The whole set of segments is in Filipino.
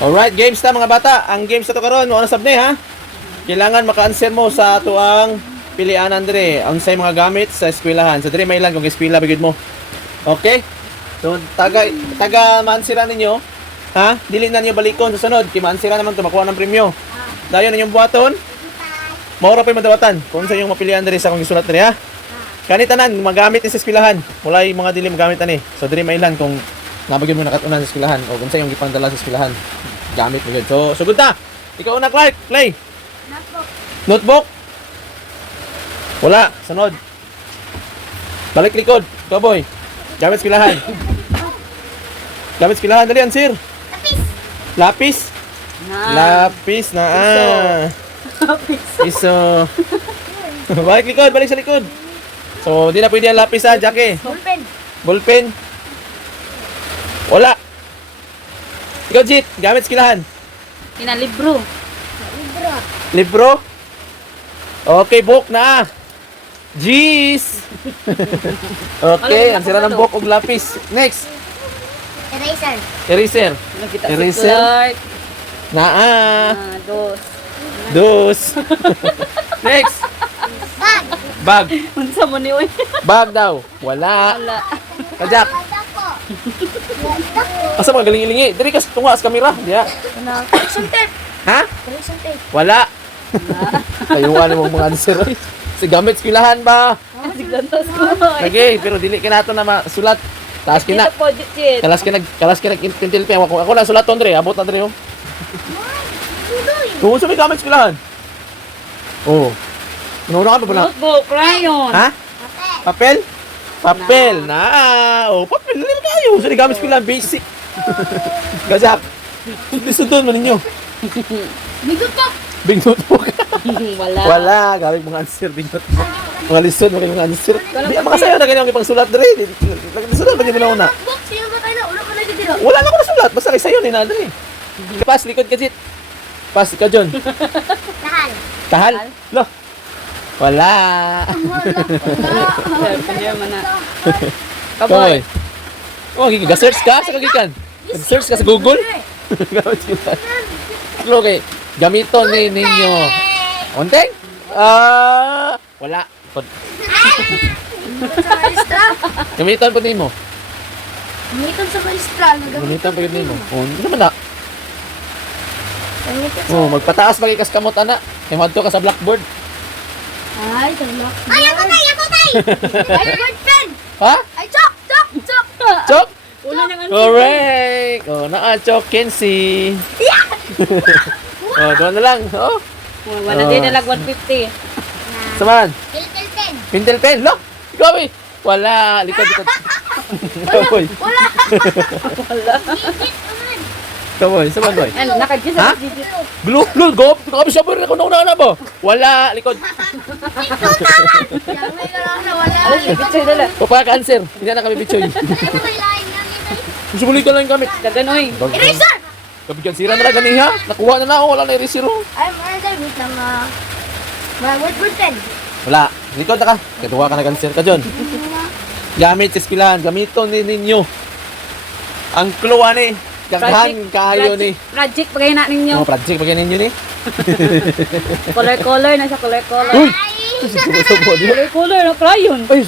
Alright, games na mga bata. Ang games na to karon, ano sabni ha? Kailangan maka-answer mo sa ato ang pilian andre. Ang say mga gamit sa eskwelahan. Sa dire may lang kung eskwela bigid mo. Okay? So taga maansira ninyo, ha? Dili na niyo balikon sa sunod. Kay maansira naman to makuha ng premyo. Dayon ninyong buhaton. Maura pa yung madawatan. Kung sa inyong mapilian dire sa kung isulat dire ha. Kani tanan magamit ni sa eskwelahan. Mulay mga dili magamit ani. So dire may lang kung nabagyan mo nakatunan sa eskwelahan o kung sa iyong gipandala sa eskwelahan. Gamit mo yun. So good na. Ikaw una, Clark. Play. Notebook. Notebook. Wala. Sunod. Balik likod. Ikaw, boy. Gamit eskwelahan. Gamit eskwelahan. Dali, answer. Lapis. Lapis. Lapis na Iso. Balik likod. Balik sa likod. So, di na pwede ang lapis ha, Jackie. Ballpen. Ballpen. Wala. Ikaw, Jit. Gamit eskwelahan. Libro. Libro. Libro? Okay, book na. Jeez! Okay, ang sira ng book og lapis. Next. Eraser. Eraser. Nakita Eraser. si Clark. Naa. Dos. Dos. Next. Bag. Bag. Unsa mo ni oy? Bag daw. Wala. Wala. Kajak. Dako. Asa mga galing-ilingi? Diri kas tunga sa kamera. Diya. Correction tape. Ha? Correction tape. Wala. Kayuan mo mga answer. Oy. Si gamit eskwelahan ba? Siglantos ko. Lagi, pero dili kinato na masulat. Taas kina. Dito po, Jit. Kalas kinag pintil pa ako na sulat Andre, abot na Andre oh. Kung sa may gamit eskwelahan. Oh. Ano ka pa pala? Notebook, crayon. Ha? Papel? Papel na. Oh, papel na kayo. Sa gamit eskwelahan basic. Gazak. Disudon mo ninyo. Bigot po. Big notebook. Wala. Wala, gamit mga answer big notebook. Mga lisod mga answer. Di makasayo na ganyan yung pangsulat dire. Disudon ba niyo na una? Notebook. Sino ba tayo na? Ulo ko na dito. Wala na ko nasulat. Basta kay sayo ni Nadri. Pas likod ka Jit. Pas ka John. Tahal. Tahal? Lo. Wala. Kanya man na. Kaboy. Kaboy. Oh, giga-search ka sa kagikan. Search ka sa Google. Gamit sila. Lo kay gamiton ni ninyo. Onteng? Wala. Sa maestra. Gamiton po nimo. Gamiton sa maestra. Gamiton po nimo. Oh, hindi naman na. Gamiton sa... Oh, magpataas magikas kamot ana. Kay madto ka sa blackboard. Ay, talak. Ay, ako tay! Ako tay! Ay, word pen! Ha? Ay, chok! Chok! Chok! Chok. Una nang answer. Correct. Oh, chok Kenzie. Oh, doon na lang. Oh. Wala din na lang 150. Saman. Pilpil pen! Pintel pen. Lo. Grabe. Wala. Likod. Kaboy. Wala! Wala. Gigit naman! Kaboy. Saman boy. Ano, nakadya Ha? sa Jit. Glue. Grabe siya ako na ba? Wala. Likod. Yamay ka lang na wala! Alas, bitsoy dala. Papa ka answer. Hindi na kami bitchoy. Ano may lain namin ay? Gusto mo ka lang yung gamit. Daganoy. Eraser! Kabigyan sira na lang ganiha. Nakuha na ako. Wala na erasero. I'm order with ng word pen. Wala. Likod na ka. Katuwa ka na answer ka dyan. Gamit sa eskwelahan. Gamiton ni ninyo. Ang clue ni. Gaghan kayo ni. Project pagay na ninyo. Mga project pagyan ninyo ni. Color na sa color. Uy! Ay! Color na crayon. Ay,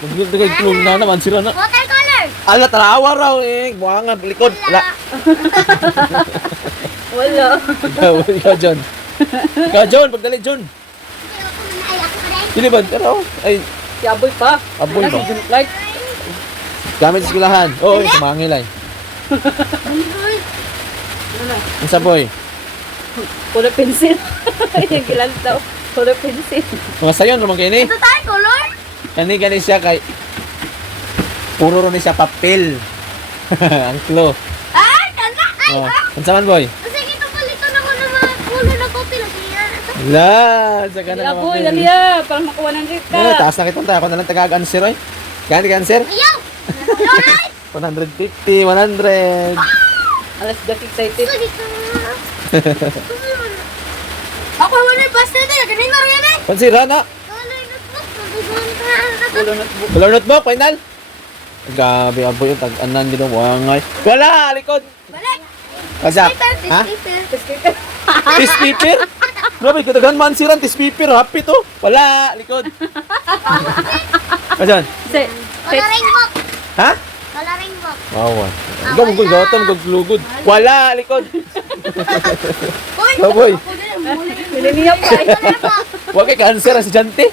magiging kay clue na naman sila na. Watercolor! Ala, tarawa raw eh. Buwangan, likod. Wala. Wala. Ikaw, John. Ikaw, John. Pagdali, John. Ay, ako pa rin. Dili ba? Pero, ay, Si Aboy pa. Aboy ba? Like, gamit sa eskwelahan. Oo, sumangil ay. Ang saboy. color pencil. Yung kilala daw. Color pencil. Mga sayon, naman kayo ni. Ito tayo, color? Gani siya kay... Puro rin siya papel. Ang clue. Ay, tanda! Ay, Oh. Ang saman, boy? Kasi ito palitan ako ng mga color na copy lagi yan. Wala. Sa ka na Aboy, papel. dali ah. Parang makuha ng rate ka. Taas na kitang tayo. Ako na lang taga-answer, oy. Gani ka-answer? Ayaw! Alright! 150, 100. Alas gas excited. Sige ka. Ako wala yung basta na. Ganun na rin eh. Pansira na. Color notebook. Mag-ibang Color notebook. Color notebook, final. Gabi, aboy yung tag-anan din ang wangay. Wala, likod. Balik! Kasak. Paper Ha? Paper. Test paper? Grabe, kadaghan man siran test paper. Happy to. Wala, likod. Ayan. Coloring book. Ha? Coloring book. Wow. Ikaw mong gatam, gaglugod. Wala, likod. Uy! Baboy. Ako din, muli. Niliniyak pa eh. Coloring book. Huwag kay cancer ang estudyante.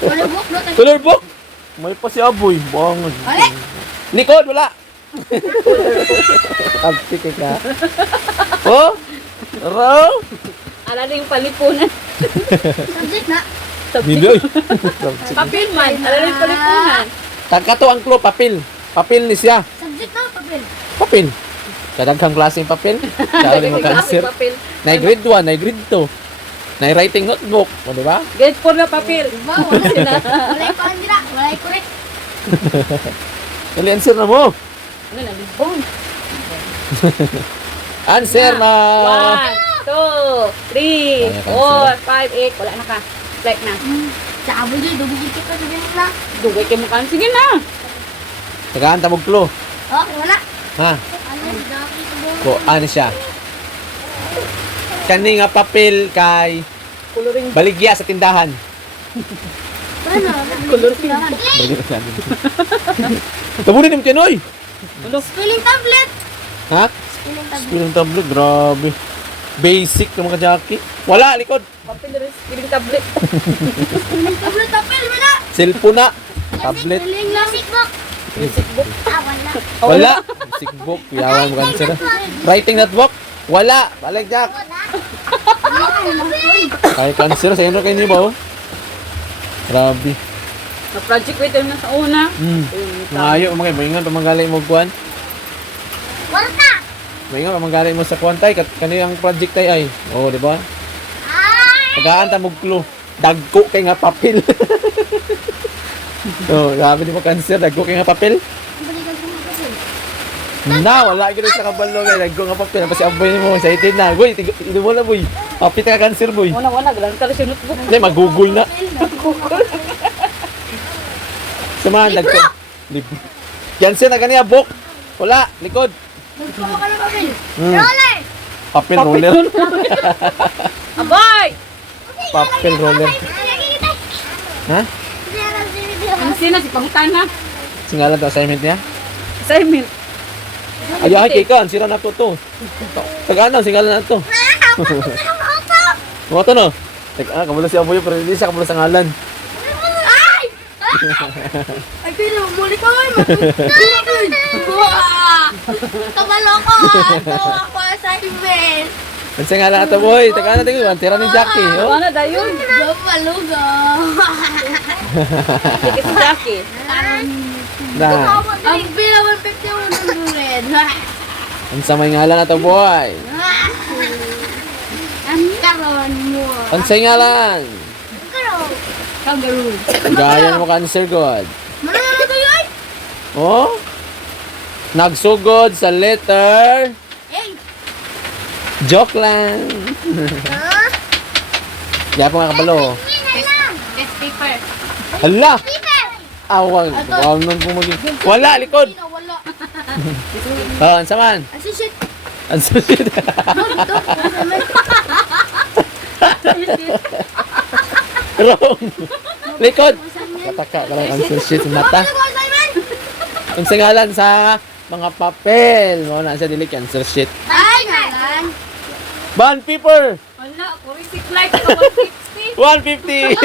Coloring book, no? Color book. May pa si Aboy. Bangon. Ay! Likod, wala. Happy ka. Oh? Raw? Alala yung palipunan. Subject na. Hindi. Papel man. Alala yung palipunan. Tagka to ang clue, papel. Papel ni siya. Subject na, papel. Papel. Kadaghang klaseng papel. Kaya mo cancer. Papel. Na grade 1, na grade 2. Na writing notebook. O, di ba? Grade 4 na papel. Diba? Wala sila. Walay ko, Andira. Walay correct. Kali answer na mo. Ano na, libon. Answer na. 1, 2, 3, 4, 5, 8. Wala na ka. Like na. Sa abo dyan, dubigit ka sa dyan na. Dugay kayo mukhaan. Sige na. Tagaan tamog clue. Oh, wala. Ha? Ano, dami sa buhay. Ko, ano siya? Kani nga papel kay Coloring. baligya sa tindahan. Ano? Coloring. Baligya sa tindahan. Tabunin yung tinoy. Spelling tablet. Ha? Spelling tablet. Spelling tablet, grabe. Basic ng mga Jackie. Wala, likod. Papel rin. Piling tablet. Spelling tablet, papel, wala. Cellphone na. Tablet. Spelling music book. Music book. Ah, wala. Wala. Music book. Yawan mo cancer. Writing notebook. Wala. Balik, Jack. Kaya cancer. Sa inyo kayo niyo ba? Oh? Grabe. Na-project ko ito na sa una. Maayo, mga maingan pamanggalay mo kuan. Wala ka. Maingan pamanggalay mo sa kuan tay. Kani ang project tay ay. Oh, di ba? Ay! Tagaan ta mo clue. Dagko kay nga papel. Oh, grabe di mo cancer. Dagko kay nga papel. Balikan ko mga kasi. Na, wala gid sa kabalo kay dagko nga papel. Kasi aboy mo excited na. Boy, tigil mo na boy. Papit ka cancer boy. Una-una, galang ka rin sa notebook. Hindi, mag-google na. Samahan, dagko. Libro. Cancer na kaniya, book. Wala, likod. Magkawa ka ng papel. Hmm. Roller! Papel roller. Abay! Papel roller. Ha? Ang sina, si Pangutana. Singalan to assignment niya? Assignment. Ayaw, kay ka. Sira na to to. Tagaan singalan na to. Mga to no? Kabula si Amoy, pero hindi siya kabula sa ngalan. Ay! Ay, kailan muli ka ay matutulog. Kabalo ko. Ito ako assignment. Ang sa ngalan ito, boy. Tagaan natin yun. Tira ni Jackie. Oh. Ano na dayon? Kabalo ko. Sige si Jackie. Na. Ang bilang 151 Ang sa may ngalan na to, boy. Ang karon mo. Ang sa ngalan. Karon. Kangaroo. Gaya mo cancer, God. Ano na to yun? Oh? Nagsugod sa letter. Hey! Joke lang. Ha? Kaya po nga kabalo. Test paper. Hala! Paper! Awang. Awang nun po maging. Wala, likod. Wala. Oh, ang saman. Assistant. Ang susunod. Wrong. Likod. Kataka ka lang answer sheet sa mata. Ang singalan sa mga papel. Mo na siya dili answer sheet. Ay, nalan. Bond paper. Wala, Coristic Life. 160. 150.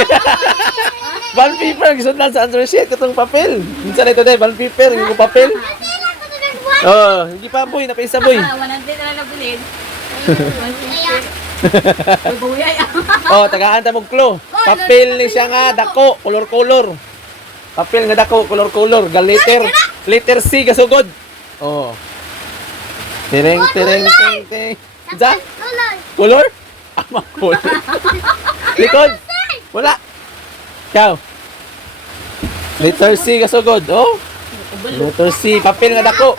Bond paper. Gisod lang sa answer sheet. Katong papel. Minsan ito dahil bond paper. Yung papel. Oh, hindi pa boy. Napaisa boy. 100 na lang nabulid. 160. Uy, buyay. Oh, tagaan ta mong clue. Papel ni siya nga dako, color-color. Papel nga dako, color-color. Letter, letter C gasugod. Oh. Tireng, tireng, tireng, tireng. Za? Tuloy. Color? Ama, color. Likod. Wala. Ikaw. Letter C gasugod. Oh. Letter C, papel nga dako.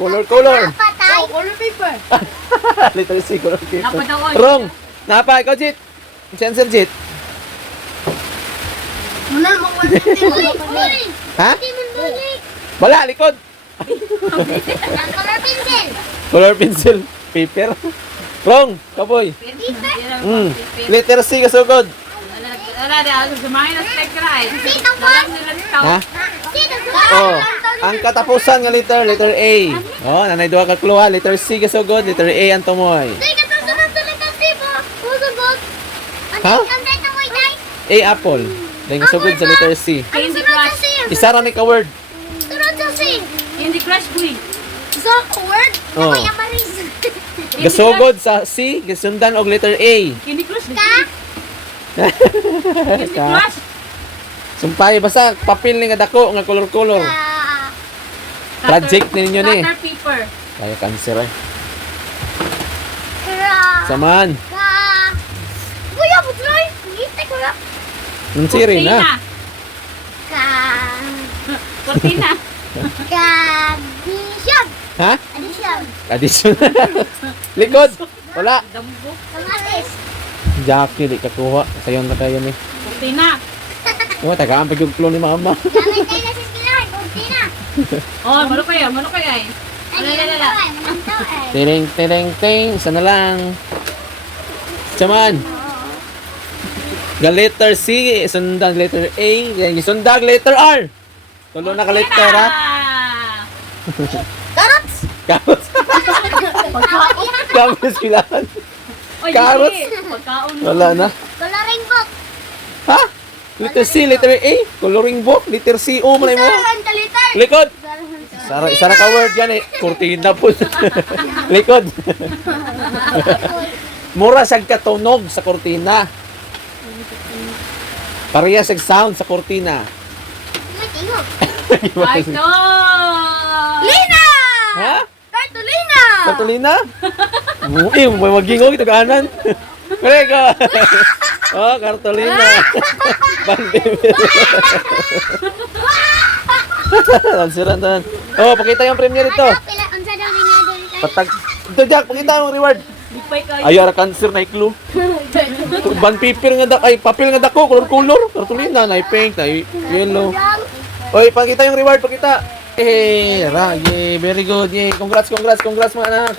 Color-color. Patay. Oh, color paper. Letter C, color paper. Napadawan. Wrong. Napa, ikaw, Jit. Sensor, Jit. Munal mo ko din. Ha? Hindi mo balik. Wala, likod. Ang color pencil. Color pencil. Paper. Wrong, kaboy. Paper. Letter C kasugod. Sumahin na strike ka rin. Ha? Oh, ang katapusan nga letter A. Oh, nanay duha ka kluha, letter C kasugod, letter A ang tumoy. Ha? A apple. Dahil kasugod sa letter C. Candy Crush. Isa ra ni ka word. Candy Crush, boy. Oh. Gasugod sa C, gasundan og letter A. Candy Crush. Ka. Candy Crush. Sumpay basta papel ni nga dako nga color-color. Project ninyo ni. Cutter paper. Kaya cancer eh. Saman. Kuya, butloy. Ngiti ko na. Ang siri na. Cortina. Kadisyon. Ha? Adisyon. Addition. Likod. Wala. Dambo. Kamatis. Jackie, di kakuha. Sayon na kayo ni. Cortina. Oh, tagaan pa yung clone ni mama. Gamit tayo na sa skilahan. Kuntina. Oh, mano kaya eh. Lala. Ting, ting, ting. Isa na lang. Saman. Ga letter C, sundag letter A, yan sundag letter R. Tulo na ka letter ha. Carrots. Carrots. Carrots kailangan. Oy, Carrots. Pagkaon. Wala na. Coloring book. Ha? Letter C, letter A, coloring book, letter C, O, malay mo. Liter. Likod. Sara ka word yan eh. Kurtina po. Likod. Mura siyang katunog sa kurtina. Pareha siyang sound sa kurtina. May tingog. Ito. Lina! Ha? Cartolina! Katulina? May magingog ito kaanan. Koreka. Oh, Cartolina. Bandimir. Lansiran tan. Oh, pakita yung premiere dito. Pila, unsa daw ni Nedol? Patag. Ito Jack, pakita yung reward. Lipay kayo. Ayara cancer na iklo. Ban paper nga ay papel nga dako, color-color. Cartolina na pink, na yellow. Oy, pakita yung reward, pakita. Eh, very good. Yay. Congrats mga anak.